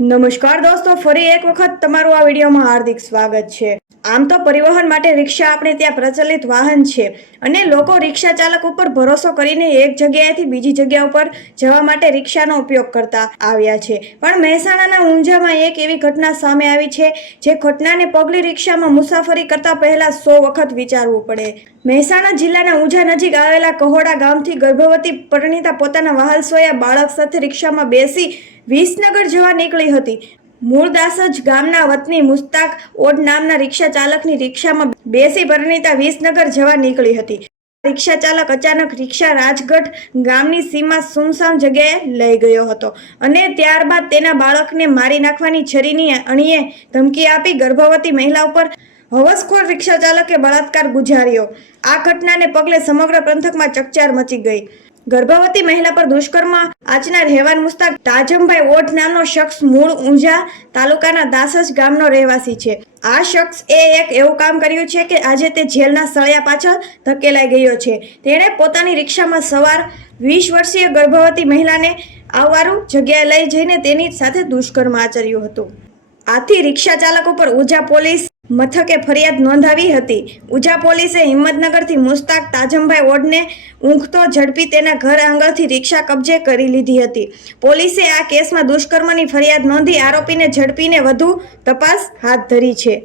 નમસ્કાર દોસ્તો, ફરી એક વખત તમારું આ વિડીયોમાં હાર્દિક સ્વાગત છે। આમ તો પરિવહન માટે રિક્ષા આપણે ત્યાં પ્રચલિત વાહન છે અને લોકો રિક્ષા ચાલક ઉપર ભરોસો કરીને એક જગ્યાએથી બીજી જગ્યા ઉપર જવા માટે રિક્ષાનો ઉપયોગ કરતા આવ્યા છે। પણ મહેસાણાના ઊંઝામાં એક એવી ઘટના સામે આવી છે જે ઘટનાને પગલે રિક્ષામાં મુસાફરી કરતા પહેલા 100 વખત વિચારવું પડે। મહેસાણા જિલ્લાના ઊંઝા નજીક આવેલા કહોડા ગામથી ગર્ભવતી પરિણીતા પોતાના વહાલસોયા બાળક સાથે રિક્ષામાં બેસી વિસનગર જવા નીકળી હતી। મૂળ દાસજ ગામના વતની મુસ્તાક ઓડ નામના રિક્ષા ચાલકની રિક્ષામાં બેસી પરિણીતા વિસનગર જવા નીકળી હતી। રિક્ષા ચાલક અચાનક રિક્ષા રાજગઢ ગામની સીમા સુમસામ જગ્યાએ લઈ ગયો હતો અને ત્યારબાદ તેના બાળકને મારી નાખવાની છરીની અણીએ ધમકી આપી ગર્ભવતી મહિલા ઉપર હવસખોર રિક્ષા ચાલકે બળાત્કાર ગુજાર્યો। આ ઘટનાને પગલે સમગ્ર પંથકમાં ચકચાર મચી ગઈ। ગર્ભવતી મહિલા પર દુષ્કર્મ આચનાર હેવાન મુસ્તાક તાજમભાઈ ઓઢ નામનો શખ્સ મૂળ ઊંઝા તાલુકાના દાસજ ગામનો રહેવાસી છે। આ શખ્સ એક એવું કામ કર્યું છે કે આજે તે જેલના સળિયા પાછળ ધકેલાઈ ગયો છે। તેણે પોતાની રિક્ષામાં સવાર 20 વર્ષીય ગર્ભવતી મહિલાને આવવારું જગ્યાએ લઈ જઈને તેની સાથે દુષ્કર્મ આચર્યું હતું। આથી રિક્ષા ચાલક ઉપર ઊંઝા પોલીસ મથકે ફરિયાદ નોંધાવી હતી। ઊંઝા પોલીસે હિંમતનગરથી મુસ્તાક તાજમભાઈ ઓડને ઊંઘતો ઝડપી તેના ઘર આંગણથી રિક્ષા કબજે કરી લીધી હતી। પોલીસે આ કેસમાં દુષ્કર્મની ફરિયાદ નોંધી આરોપીને ઝડપીને વધુ તપાસ હાથ ધરી છે।